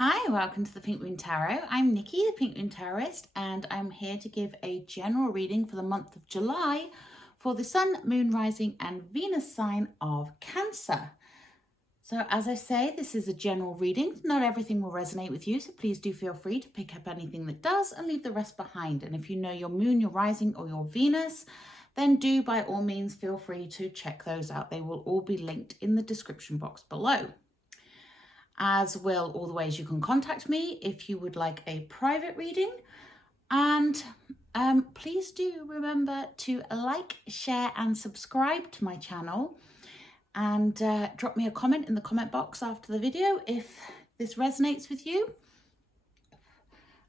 Hi, welcome to the Pink Moon Tarot. I'm Nikki, the Pink Moon Tarotist, and I'm here to give a general reading for the month of July for the Sun, Moon, Rising and Venus sign of Cancer. So as I say, this is a general reading. Not everything will resonate with you, so please do feel free to pick up anything that does and leave the rest behind. And if you know your Moon, your Rising or your Venus, then do by all means feel free to check those out. They will all be linked in the description box below, as will all the ways you can contact me if you would like a private reading. And please do remember to like, share and subscribe to my channel, and drop me a comment in the comment box after the video if this resonates with you.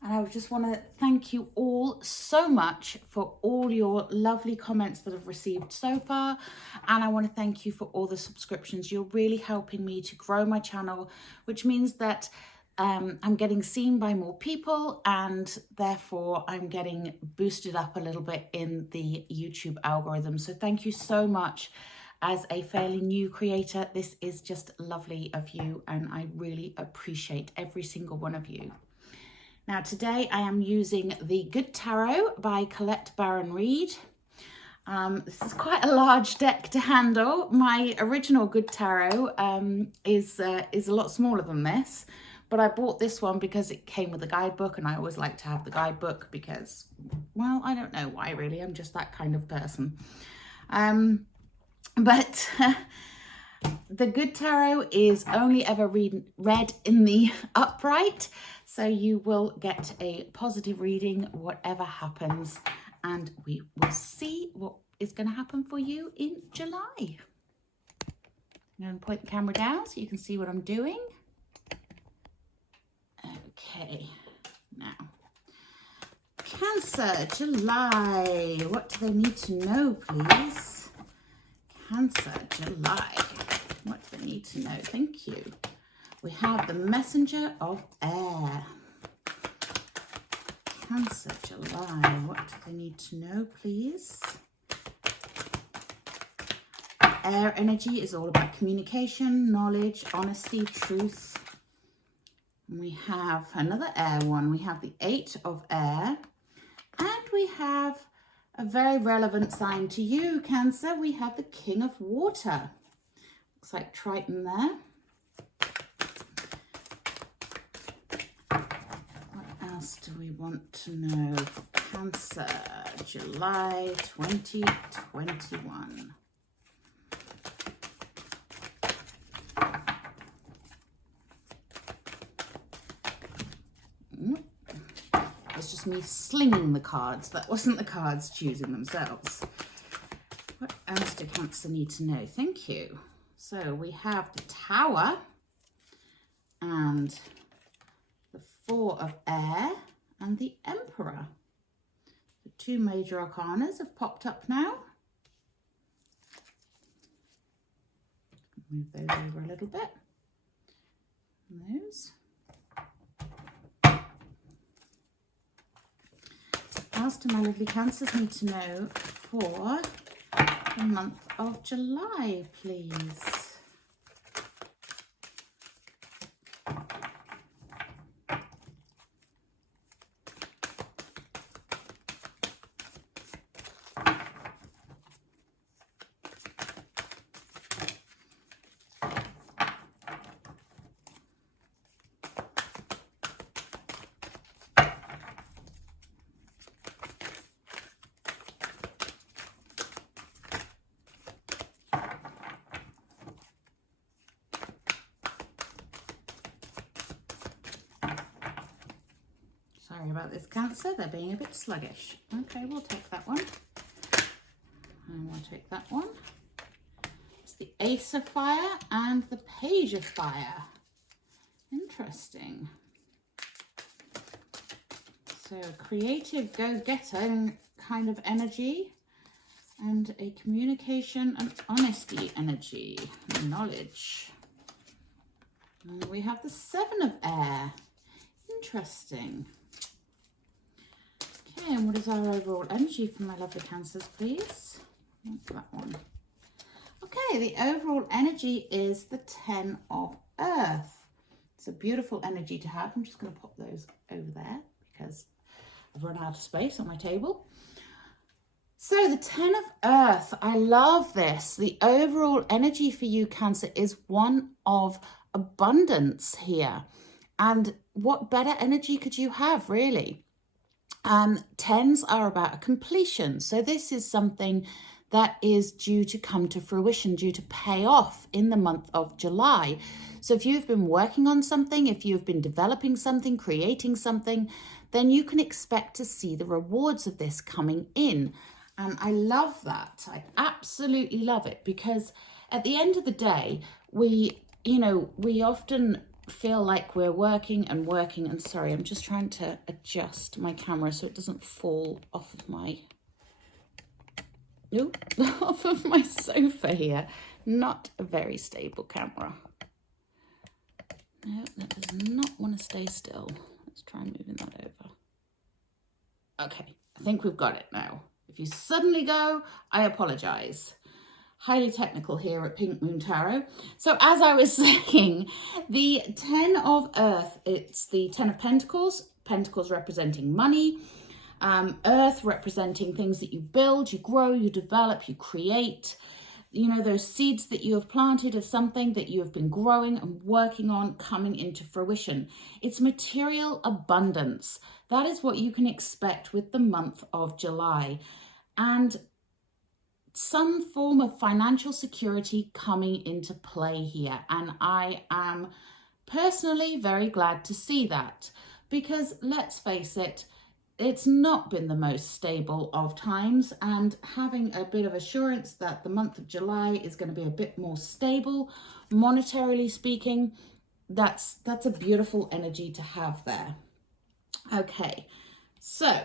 And I just want to thank you all so much for all your lovely comments that I've received so far. And I want to thank you for all the subscriptions. You're really helping me to grow my channel, which means that I'm getting seen by more people, and therefore I'm getting boosted up a little bit in the YouTube algorithm. So thank you so much. As a fairly new creator, this is just lovely of you, and I really appreciate every single one of you. Now today I am using the Good Tarot by Colette Baron Reid. This is quite a large deck to handle. My original Good Tarot is a lot smaller than this, but I bought this one because it came with a guidebook, and I always like to have the guidebook because, well, I don't know why really, I'm just that kind of person. But the Good Tarot is only ever read in the upright, so you will get a positive reading whatever happens, and we will see what is going to happen for you in July. I'm going to point the camera down so you can see what I'm doing. Okay, now, Cancer, July. What do they need to know, please? Cancer, July. What do they need to know? Thank you. We have the Messenger of Air. Cancer, July. What do they need to know, please? Air energy is all about communication, knowledge, honesty, truth. And we have another air one. We have the Eight of Air. And we have a very relevant sign to you, Cancer. We have the King of Water. Looks like Triton there. What else do we want to know for Cancer, July 2021? It's just me slinging the cards. That wasn't the cards choosing themselves. What else do Cancer need to know? Thank you. So we have the Tower and the Four of Air and the Emperor. The two major arcanas have popped up now. Move those over a little bit. And those. What else do my lovely Cancers need to know for the month of July, please? Sorry about this, Cancer. They're being a bit sluggish. Okay, we'll take that one. And we'll take that one. It's the Ace of Fire and the Page of Fire. Interesting. So creative, go-getter kind of energy, and a communication and honesty energy, knowledge. And we have the Seven of Air. Interesting. Okay, and what is our overall energy for my lovely Cancers, please? That one. Okay, the overall energy is the Ten of Earth. It's a beautiful energy to have. I'm just going to pop those over there because I've run out of space on my table. So the 10 of Earth, I love this. The overall energy for you, Cancer, is one of abundance here. And what better energy could you have, really? Tens are about a completion. So this is something that is due to come to fruition, due to pay off in the month of July. So if you've been working on something, if you've been developing something, creating something, then you can expect to see the rewards of this coming in. And I love that. I absolutely love it, because at the end of the day, we often feel like we're working and working. And sorry, I'm just trying to adjust my camera so it doesn't fall off of my off of my sofa here. Not a very stable camera. No, that does not want to stay still. Let's try moving that over. Okay, I think we've got it now. If you suddenly go, I apologize. Highly technical here at Pink Moon Tarot. So as I was saying, the 10 of Earth, it's the 10 of Pentacles, Pentacles representing money, Earth representing things that you build, you grow, you develop, you create. You know, those seeds that you have planted of something that you have been growing and working on coming into fruition. It's material abundance. That is what you can expect with the month of July. And some form of financial security coming into play here. And I am personally very glad to see that, because let's face it, it's not been the most stable of times, and having a bit of assurance that the month of July is going to be a bit more stable, monetarily speaking, that's a beautiful energy to have there. Okay, so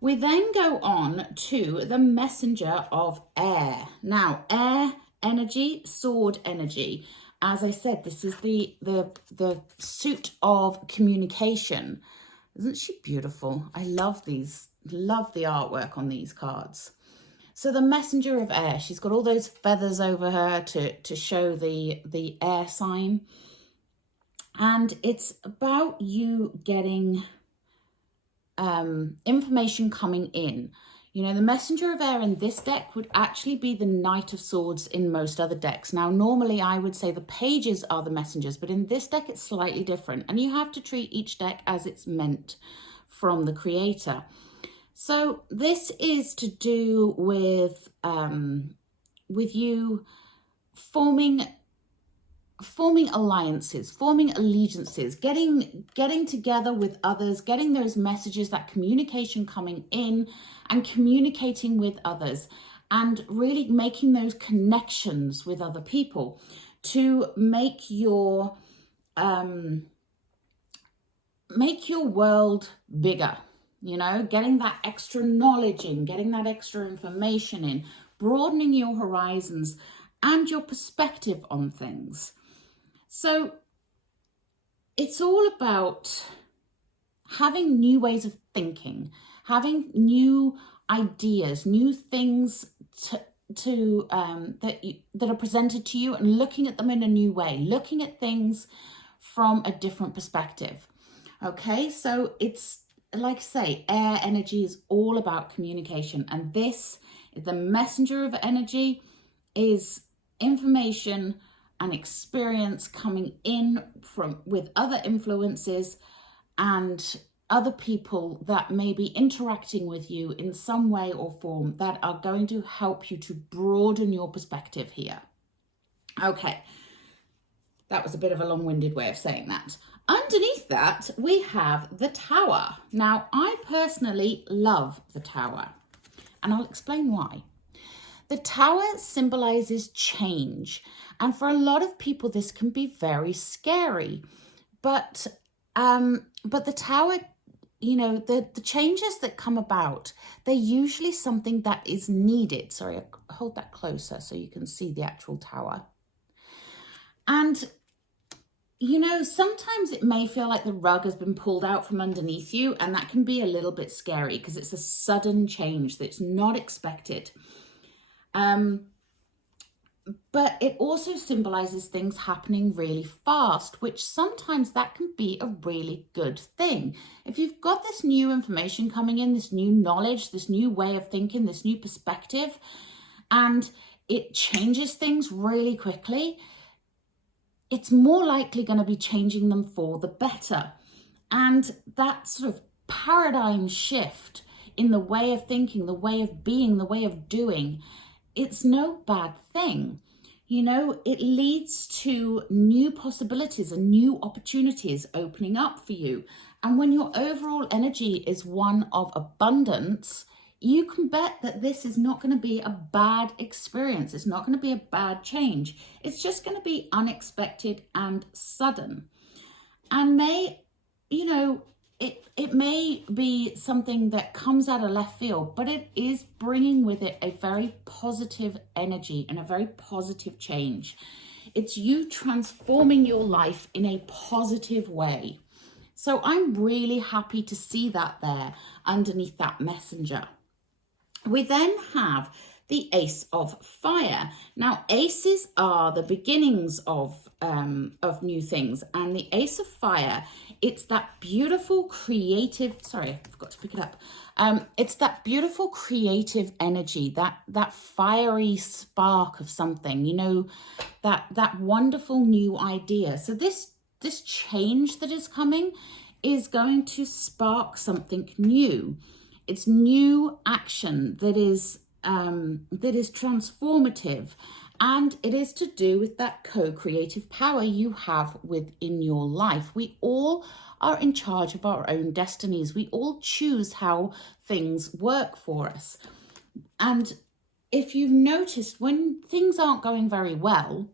we then go on to the messenger of air. Now, air energy, sword energy. As I said, this is the suit of communication. Isn't she beautiful? I love these, love the artwork on these cards. So the messenger of air, she's got all those feathers over her to show the air sign. And it's about you getting information coming in. You know, the messenger of air in this deck would actually be the Knight of Swords in most other decks. Now, normally I would say the pages are the messengers, but in this deck it's slightly different. And you have to treat each deck as it's meant from the creator. So this is to do with you forming alliances, forming allegiances, getting together with others, getting those messages, that communication coming in and communicating with others, and really making those connections with other people to make your world bigger. You know, getting that extra knowledge in, getting that extra information in, broadening your horizons and your perspective on things. So it's all about having new ways of thinking, having new ideas, new things that are presented to you, and looking at them in a new way, looking at things from a different perspective. Okay, so it's like I say, air energy is all about communication, and this, the messenger of energy, is information and experience coming in with other influences and other people that may be interacting with you in some way or form that are going to help you to broaden your perspective here. Okay, that was a bit of a long-winded way of saying that. Underneath that, we have the Tower. Now, I personally love the Tower, and I'll explain why. The Tower symbolizes change, and for a lot of people, this can be very scary. But the Tower, you know, the changes that come about, they're usually something that is needed. Sorry, I'll hold that closer so you can see the actual Tower. And you know, sometimes it may feel like the rug has been pulled out from underneath you, and that can be a little bit scary because it's a sudden change that's not expected. but it also symbolizes things happening really fast, which sometimes that can be a really good thing. If you've got this new information coming in, this new knowledge, this new way of thinking, this new perspective, and it changes things really quickly, it's more likely going to be changing them for the better. And that sort of paradigm shift in the way of thinking, the way of being, the way of doing, it's no bad thing. You know, it leads to new possibilities and new opportunities opening up for you. And when your overall energy is one of abundance, you can bet that this is not going to be a bad experience. It's not going to be a bad change. It's just going to be unexpected and sudden. And may, you know, it may be something that comes out of left field, but it is bringing with it a very positive energy and a very positive change. It's you transforming your life in a positive way. So I'm really happy to see that there underneath that messenger. We then have the Ace of Fire. Now, aces are the beginnings of new things, and the Ace of Fire, it's that beautiful creative, sorry, I forgot to pick it up. It's that beautiful creative energy, that fiery spark of something, you know, that wonderful new idea. So this change that is coming is going to spark something new. It's new action that is transformative, and it is to do with that co-creative power you have within your life. We all are in charge of our own destinies. We all choose how things work for us. And if you've noticed, when things aren't going very well,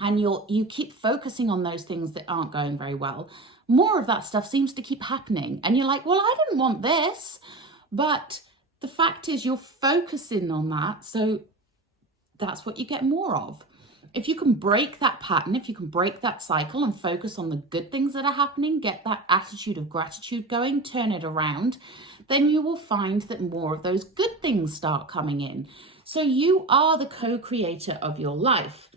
and you keep focusing on those things that aren't going very well, more of that stuff seems to keep happening. And you're like, well, I didn't want this. But the fact is, you're focusing on that. So that's what you get more of. If you can break that pattern, if you can break that cycle and focus on the good things that are happening, get that attitude of gratitude going, turn it around, then you will find that more of those good things start coming in. So you are the co-creator of your life.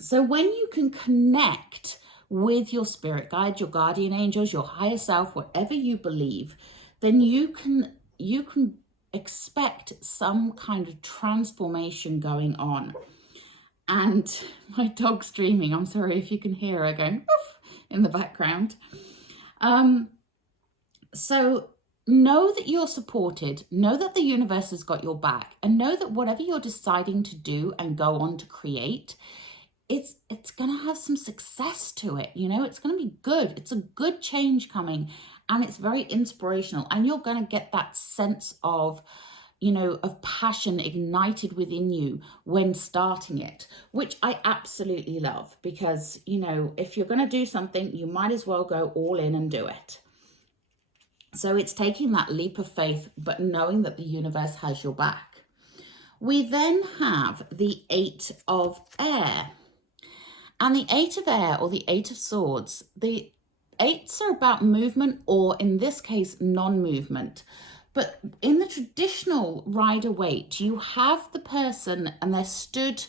So when you can connect with your spirit guide, your guardian angels, your higher self, whatever you believe, then you can expect some kind of transformation going on. And my dog's dreaming. I'm sorry if you can hear her going oof in the background. So know that you're supported, know that the universe has got your back, and know that whatever you're deciding to do and go on to create, it's going to have some success to it. You know, it's going to be good. It's a good change coming, and it's very inspirational, and you're going to get that sense of, you know, of passion ignited within you when starting it, which I absolutely love, because, you know, if you're going to do something, you might as well go all in and do it. So it's taking that leap of faith, but knowing that the universe has your back. We then have the Eight of Air. And the Eight of Air, or the Eight of Swords, the eights are about movement, or in this case, non-movement. But in the traditional Rider-Waite, you have the person and they're stood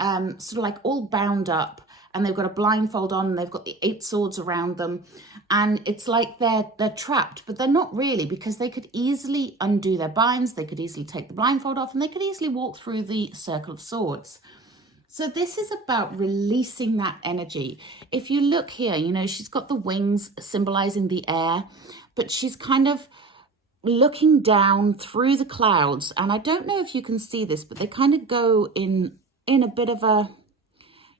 sort of like all bound up, and they've got a blindfold on, and they've got the 8 swords around them. And it's like they're trapped, but they're not really, because they could easily undo their binds, they could easily take the blindfold off, and they could easily walk through the circle of swords. So this is about releasing that energy. If you look here, you know, she's got the wings symbolizing the air, but she's kind of looking down through the clouds. And I don't know if you can see this, but they kind of go in a bit of a,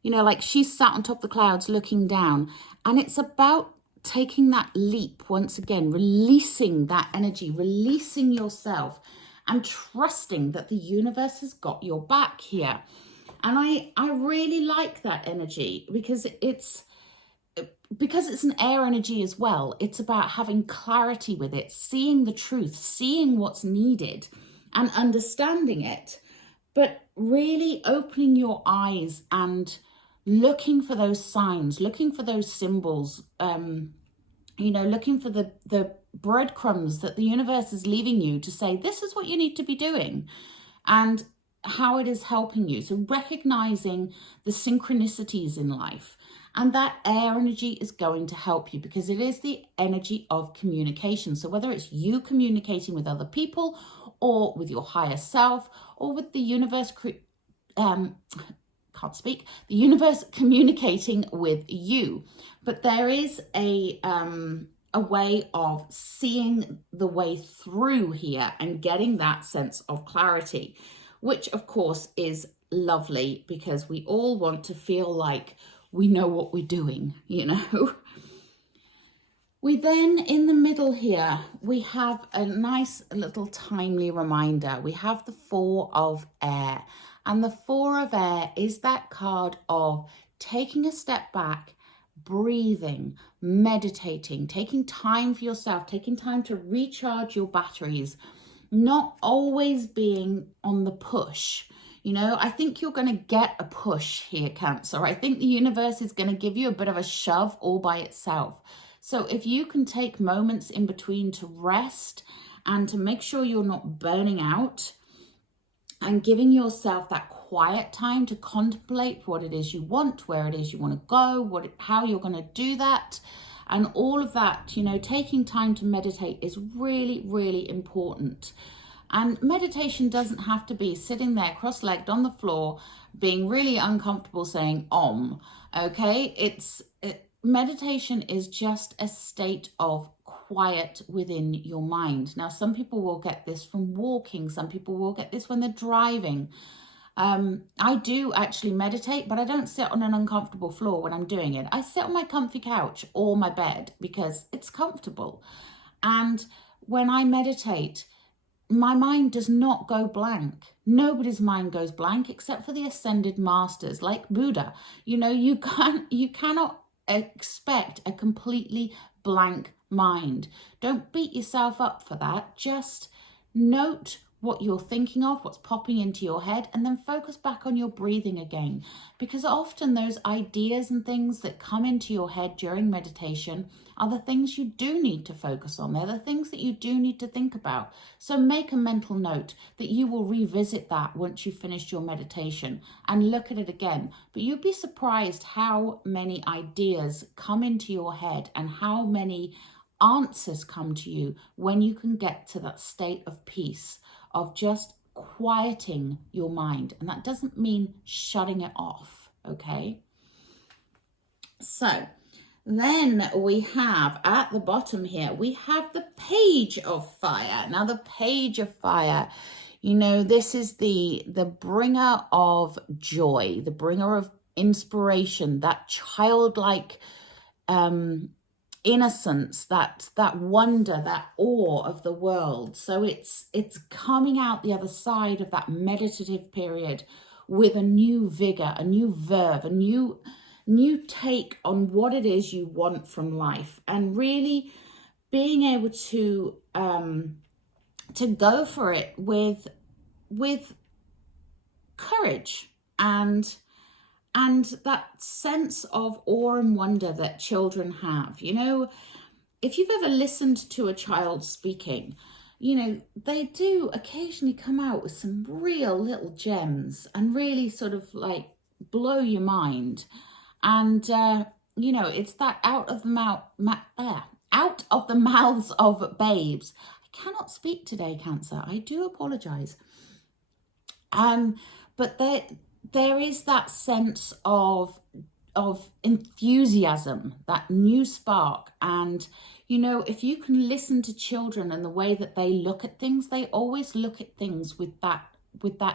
you know, like she's sat on top of the clouds looking down. And it's about taking that leap once again, releasing that energy, releasing yourself, and trusting that the universe has got your back here. And I really like that energy, because it's an air energy as well. It's about having clarity with it, seeing the truth, seeing what's needed and understanding it, but really opening your eyes and looking for those signs, looking for those symbols, you know, looking for the breadcrumbs that the universe is leaving you to say, this is what you need to be doing. And how it is helping you. So recognizing the synchronicities in life, and that air energy is going to help you because it is the energy of communication. So whether it's you communicating with other people or with your higher self or with the universe, the universe communicating with you. But there is a way of seeing the way through here and getting that sense of clarity, which of course is lovely because we all want to feel like we know what we're doing, you know. We then, in the middle here, we have a nice little timely reminder. We have the Four of Air. And the Four of Air is that card of taking a step back, breathing, meditating, taking time for yourself, taking time to recharge your batteries, not always being on the push. You know, I think you're going to get a push here, Cancer. I think the universe is going to give you a bit of a shove all by itself. So if you can take moments in between to rest and to make sure you're not burning out and giving yourself that quiet time to contemplate what it is you want, where it is you want to go, how you're going to do that, and all of that, you know, taking time to meditate is really, really important. And meditation doesn't have to be sitting there cross-legged on the floor, being really uncomfortable saying Om, okay? Meditation is just a state of quiet within your mind. Now, some people will get this from walking. Some people will get this when they're driving. I do actually meditate, but I don't sit on an uncomfortable floor when I'm doing it. I sit on my comfy couch or my bed because it's comfortable. And when I meditate, my mind does not go blank. Nobody's mind goes blank except for the ascended masters like Buddha. You know, you cannot expect a completely blank mind. Don't beat yourself up for that. Just note what you're thinking of, what's popping into your head, and then focus back on your breathing again. Because often those ideas and things that come into your head during meditation are the things you do need to focus on. They're the things that you do need to think about. So make a mental note that you will revisit that once you've finished your meditation and look at it again. But you'd be surprised how many ideas come into your head and how many answers come to you when you can get to that state of peace, of just quieting your mind. And that doesn't mean shutting it off, okay? So then we have at the bottom here, we have the Page of Fire. Now the Page of Fire, you know, this is the bringer of joy, the bringer of inspiration, that childlike innocence, that wonder, that awe of the world. So it's coming out the other side of that meditative period with a new vigor, a new verve, a new take on what it is you want from life, and really being able to go for it with courage and that sense of awe and wonder that children have. You know, if you've ever listened to a child speaking, you know, they do occasionally come out with some real little gems and really sort of like blow your mind. And, you know, it's that out of the mouths of babes. I cannot speak today, Cancer. I do apologize. But there is that sense of enthusiasm, that new spark. And, you know, if you can listen to children and the way that they look at things, they always look at things with that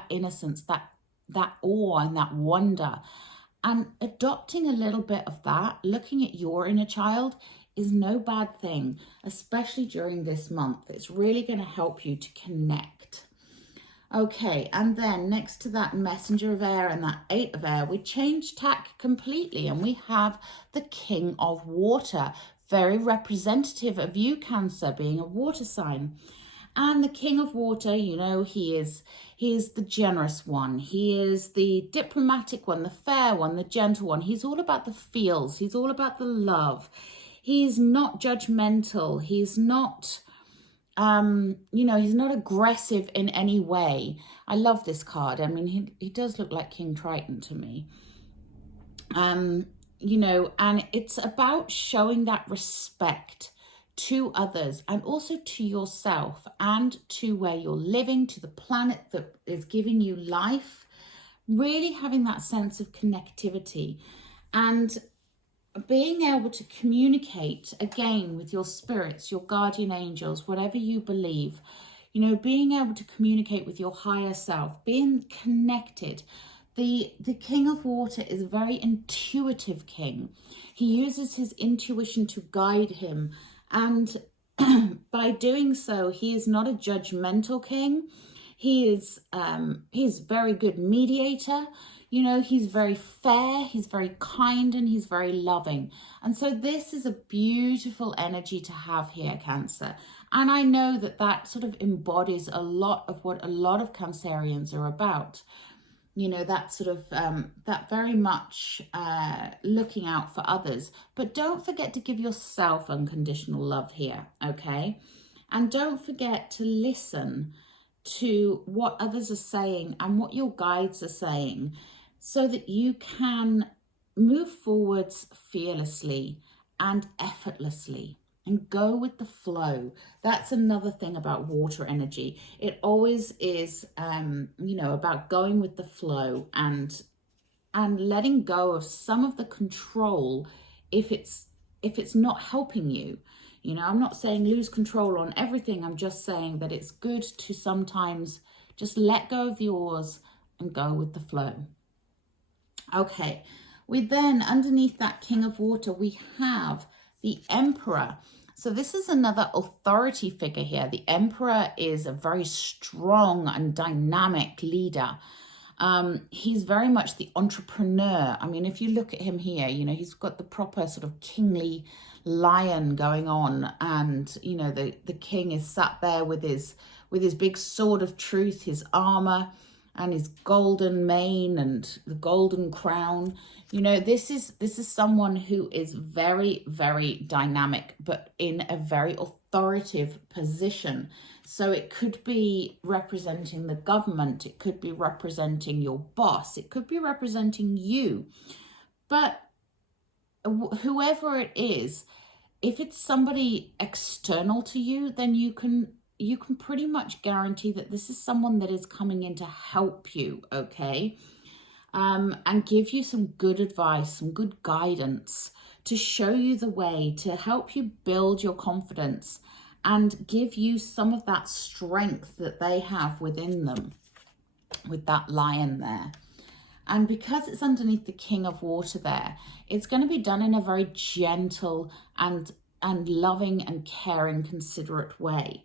innocence, that awe and that wonder. And adopting a little bit of that, looking at your inner child, is no bad thing, especially during this month. It's really going to help you to connect. Okay, and then next to that Messenger of Air and that Eight of Air, we change tack completely and we have the King of Water, very representative of you, Cancer, being a water sign. And the King of Water, you know, he is the generous one. He is the diplomatic one, the fair one, the gentle one. He's all about the feels. He's all about the love. He's not judgmental. He's not you know, he's not aggressive in any way. I love this card. I mean, he does look like King Triton to me. You know, and it's about showing that respect to others and also to yourself and to where you're living, to the planet that is giving you life, really having that sense of connectivity and being able to communicate again with your spirits, your guardian angels, whatever you believe, you know, being able to communicate with your higher self, being connected. The King of Water is a very intuitive king. He uses his intuition to guide him. And by doing so, he is not a judgmental king. He's very good mediator. You know, he's very fair, he's very kind, and he's very loving. And so this is a beautiful energy to have here, Cancer. And I know that that sort of embodies a lot of what a lot of Cancerians are about. You know, that sort of, that very much looking out for others. But don't forget to give yourself unconditional love here, okay? And don't forget to listen to what others are saying and what your guides are saying so that you can move forwards fearlessly and effortlessly and go with the flow. That's another thing about water energy. It always is, you know, about going with the flow and letting go of some of the control if it's not helping you. You know, I'm not saying lose control on everything. I'm just saying that it's good to sometimes just let go of the oars and go with the flow. Okay, we then, underneath that King of Water, we have the Emperor. So this is another authority figure here. The Emperor is a very strong and dynamic leader. He's very much the entrepreneur. I mean, if you look at him here, you know, he's got the proper sort of kingly lion going on, and you know, the king is sat there with his big sword of truth, his armor and his golden mane and the golden crown. You know, this is someone who is very, very dynamic, but in a very authoritative position. So it could be representing the government, it could be representing your boss, it could be representing you. But whoever it is, if it's somebody external to you, then you can pretty much guarantee that this is someone that is coming in to help you, okay? And give you some good advice, some good guidance, to show you the way, to help you build your confidence and give you some of that strength that they have within them with that lion there. And because it's underneath the King of Water there, it's going to be done in a very gentle and loving and caring, considerate way.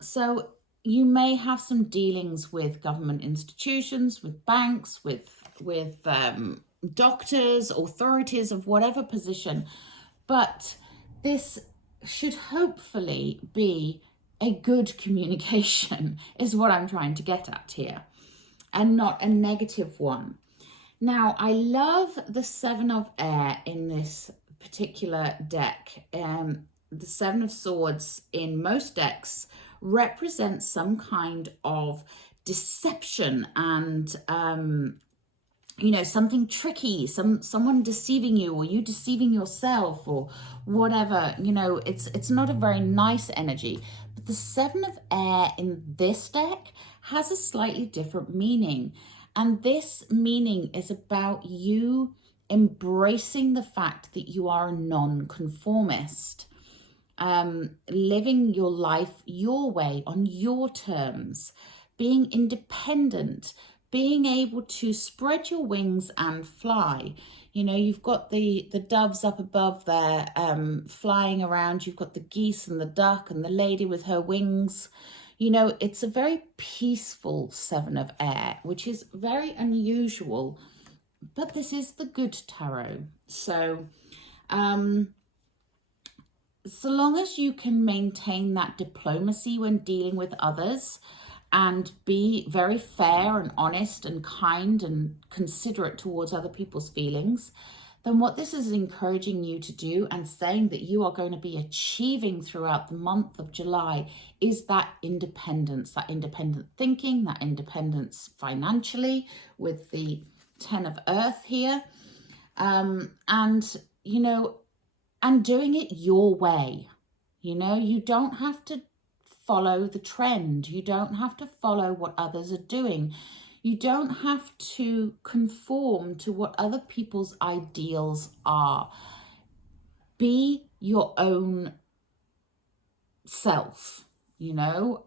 So you may have some dealings with government institutions, with banks, with doctors, authorities of whatever position, but this should hopefully be a good communication is what I'm trying to get at here, and not a negative one. Now, I love the Seven of Air in this particular deck. The Seven of Swords in most decks represents some kind of deception and you know, something tricky, someone deceiving you, or you deceiving yourself, or whatever. You know, it's not a very nice energy. But the Seven of Air in this deck has a slightly different meaning, and this meaning is about you embracing the fact that you are a non-conformist. Living your life your way, on your terms, being independent, being able to spread your wings and fly. You know, you've got the doves up above there flying around. You've got the geese and the duck and the lady with her wings. You know, it's a very peaceful Seven of Air, which is very unusual. But this is the good tarot. So, so long as you can maintain that diplomacy when dealing with others and be very fair and honest and kind and considerate towards other people's feelings, then what this is encouraging you to do and saying that you are going to be achieving throughout the month of July is that independent thinking, that independence financially with the 10 of Earth here. And, you know, and doing it your way. You know, you don't have to follow the trend. You don't have to follow what others are doing. You don't have to conform to what other people's ideals are. Be your own self, you know,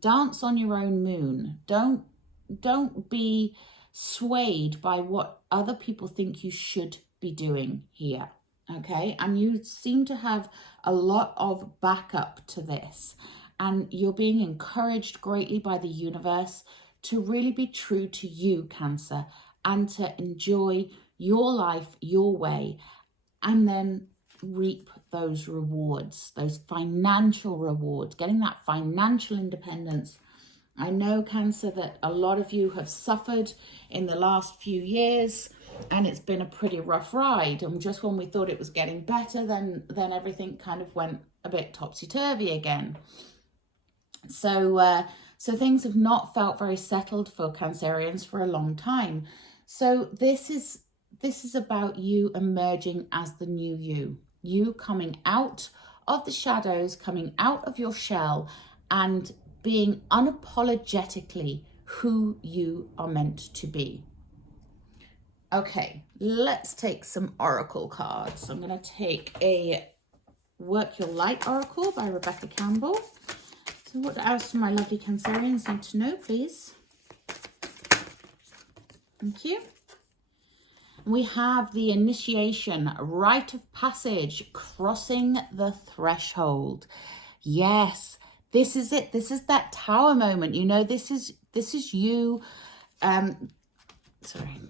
dance on your own moon. Don't be swayed by what other people think you should be doing here. Okay, and you seem to have a lot of backup to this, and you're being encouraged greatly by the universe to really be true to you, Cancer, and to enjoy your life your way, and then reap those rewards, those financial rewards, getting that financial independence. I know, Cancer, that a lot of you have suffered in the last few years, and it's been a pretty rough ride. And just when we thought it was getting better, then everything kind of went a bit topsy-turvy again. So things have not felt very settled for Cancerians for a long time. So this is about you emerging as the new you coming out of the shadows, coming out of your shell, and being unapologetically who you are meant to be. Okay, let's take some oracle cards. I'm going to take a Work Your Light Oracle by Rebecca Campbell. So what else do my lovely Cancerians need to know, please? Thank you. We have the initiation, rite of passage, crossing the threshold. Yes, this is it. This is that tower moment. You know, this is you. Sorry,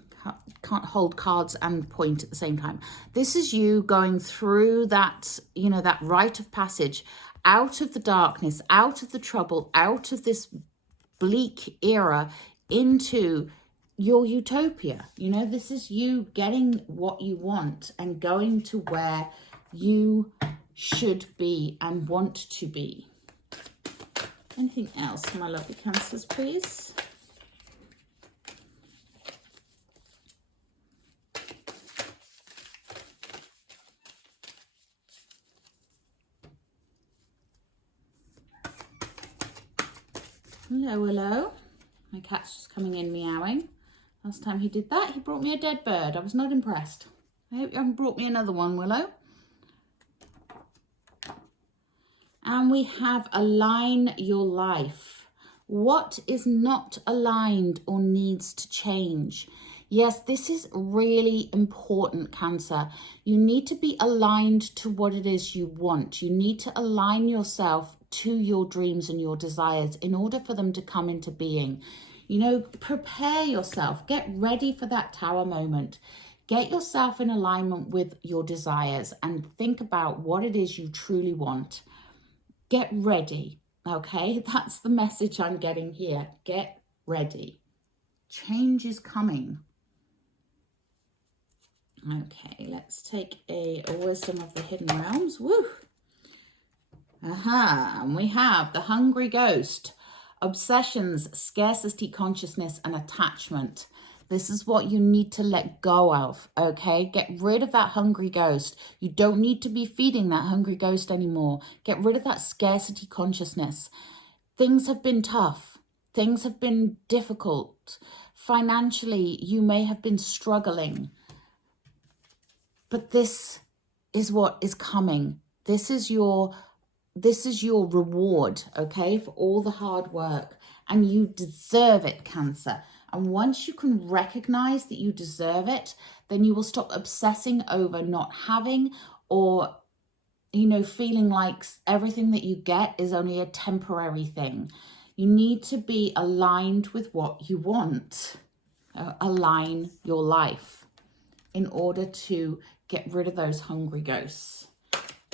can't hold cards and point at the same time. This is you going through that, you know, that rite of passage out of the darkness, out of the trouble, out of this bleak era into your utopia. You know, this is you getting what you want and going to where you should be and want to be. Anything else, my lovely Cancers, please? Hello, hello. My cat's just coming in meowing. Last time he did that, he brought me a dead bird. I was not impressed. I hope you haven't brought me another one, Willow. And we have align your life. What is not aligned or needs to change? Yes, this is really important, Cancer. You need to be aligned to what it is you want. You need to align yourself to your dreams and your desires in order for them to come into being. You know, prepare yourself. Get ready for that tower moment. Get yourself in alignment with your desires and think about what it is you truly want. Get ready, okay? That's the message I'm getting here. Get ready. Change is coming. Okay, let's take a Wisdom of the Hidden Realms. Woo! Aha, and we have the Hungry Ghost. Obsessions, scarcity consciousness, and attachment. This is what you need to let go of, okay? Get rid of that hungry ghost. You don't need to be feeding that hungry ghost anymore. Get rid of that scarcity consciousness. Things have been tough. Things have been difficult. Financially, you may have been struggling. But this is what is coming. This is your reward, okay, for all the hard work. And you deserve it, Cancer. And once you can recognize that you deserve it, then you will stop obsessing over not having, or, you know, feeling like everything that you get is only a temporary thing. You need to be aligned with what you want. Align your life in order to get rid of those hungry ghosts.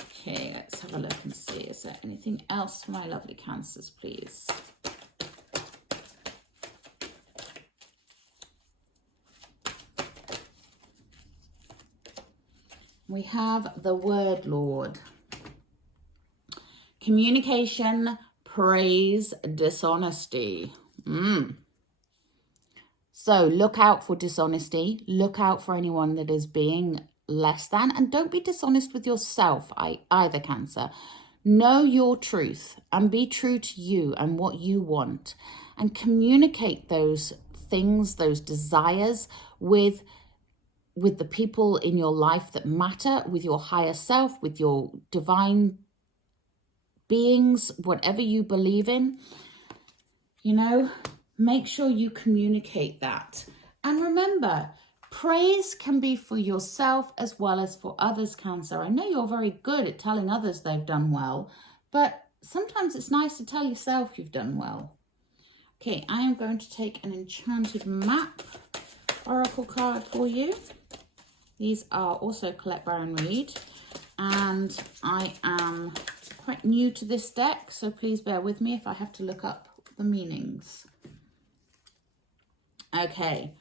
Okay, let's have a look and see. Is there anything else for my lovely Cancers, please? We have the word Lord. Communication, praise, dishonesty. So look out for dishonesty. Look out for anyone that is being less than. And don't be dishonest with yourself either, Cancer. Know your truth and be true to you and what you want. And communicate those things, those desires with the people in your life that matter, with your higher self, with your divine beings, whatever you believe in. You know, make sure you communicate that. And remember, praise can be for yourself as well as for others, Cancer. I know you're very good at telling others they've done well, but sometimes it's nice to tell yourself you've done well. Okay, I am going to take an enchanted map oracle card for you. These are also collect, buy and read. And I am quite new to this deck, so please bear with me if I have to look up the meanings. Okay,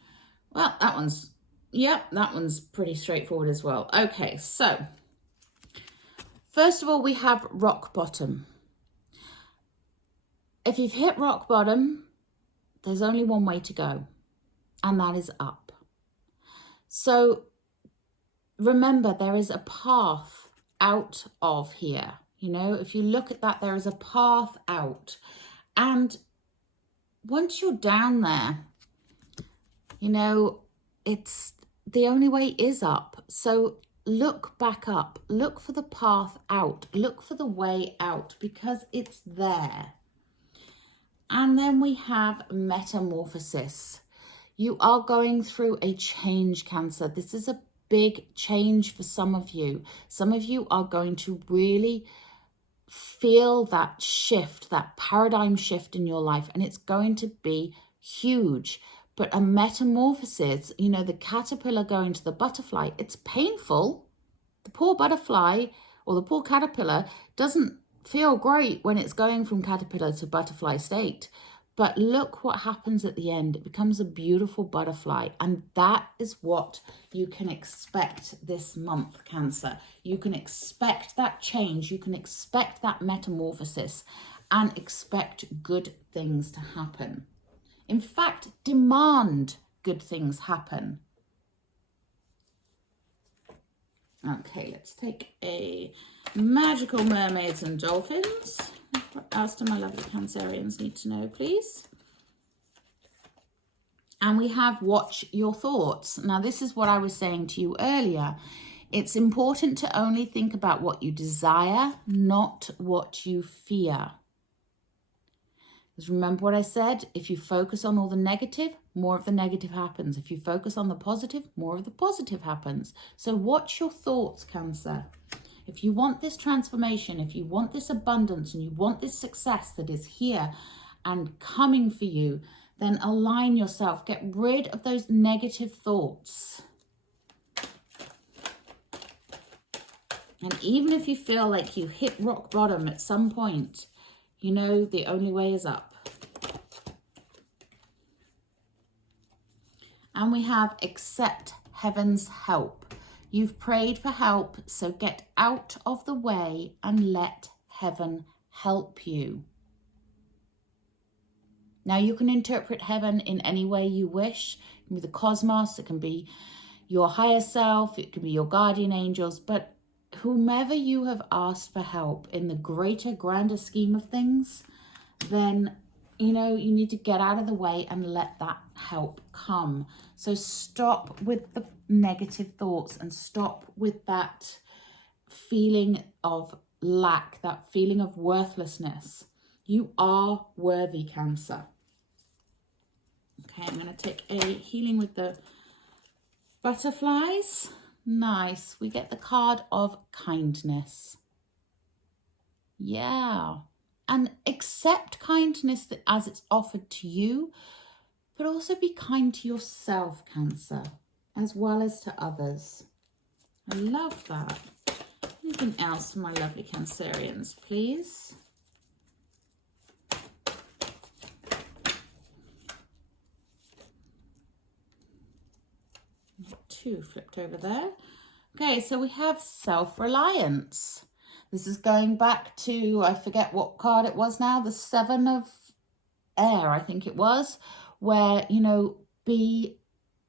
well, that one's pretty straightforward as well. Okay, so first of all, we have rock bottom. If you've hit rock bottom, there's only one way to go, and that is up. So remember, there is a path out of here. You know, if you look at that, there is a path out. And once you're down there, you know, it's the only way is up. So look back up, look for the path out, look for the way out, because it's there. And then we have metamorphosis. You are going through a change, Cancer. This is a big change for some of you. Some of you are going to really feel that shift, that paradigm shift in your life, and it's going to be huge. But a metamorphosis, you know, the caterpillar going to the butterfly, it's painful. The poor butterfly or the poor caterpillar doesn't feel great when it's going from caterpillar to butterfly state. But look what happens at the end. It becomes a beautiful butterfly. And that is what you can expect this month, Cancer. You can expect that change. You can expect that metamorphosis and expect good things to happen. In fact, demand good things happen. Okay, let's take a magical mermaids and dolphins. What else do my lovely Cancerians need to know, please? And we have watch your thoughts. Now, this is what I was saying to you earlier. It's important to only think about what you desire, not what you fear. Because remember what I said, if you focus on all the negative, more of the negative happens. If you focus on the positive, more of the positive happens. So watch your thoughts, Cancer. If you want this transformation, if you want this abundance and you want this success that is here and coming for you, then align yourself. Get rid of those negative thoughts. And even if you feel like you hit rock bottom at some point, you know the only way is up. And we have accept heaven's help. You've prayed for help, so get out of the way and let heaven help you. Now, you can interpret heaven in any way you wish. It can be the cosmos, it can be your higher self, it can be your guardian angels, but whomever you have asked for help in the greater, grander scheme of things, then, you know, you need to get out of the way and let that help come. So stop with the negative thoughts and stop with that feeling of lack, that feeling of worthlessness. You are worthy, Cancer. Okay, I'm going to take a healing with the butterflies. Nice. We get the card of kindness. Yeah. And accept kindness as it's offered to you, but also be kind to yourself, Cancer, as well as to others. I love that. Anything else for my lovely Cancerians, please? Two flipped over there. Okay, so we have self-reliance. This is going back to, I forget what card it was now, the 7 of Air, I think it was, where, you know, be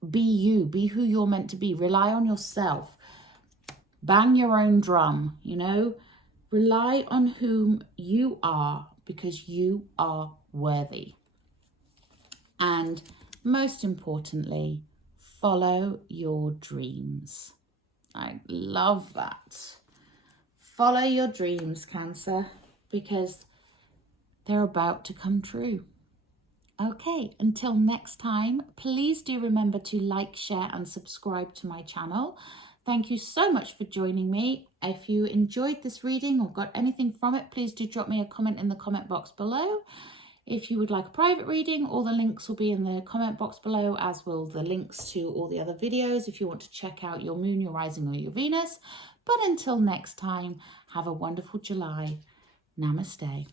you, be who you're meant to be, rely on yourself, bang your own drum, you know, rely on whom you are because you are worthy. And most importantly, follow your dreams. I love that. Follow your dreams, Cancer, because they're about to come true. Okay, until next time, please do remember to like, share and subscribe to my channel. Thank you so much for joining me. If you enjoyed this reading or got anything from it, please do drop me a comment in the comment box below. If you would like a private reading, all the links will be in the comment box below, as will the links to all the other videos if you want to check out your moon, your rising or your Venus. But until next time, have a wonderful July. Namaste.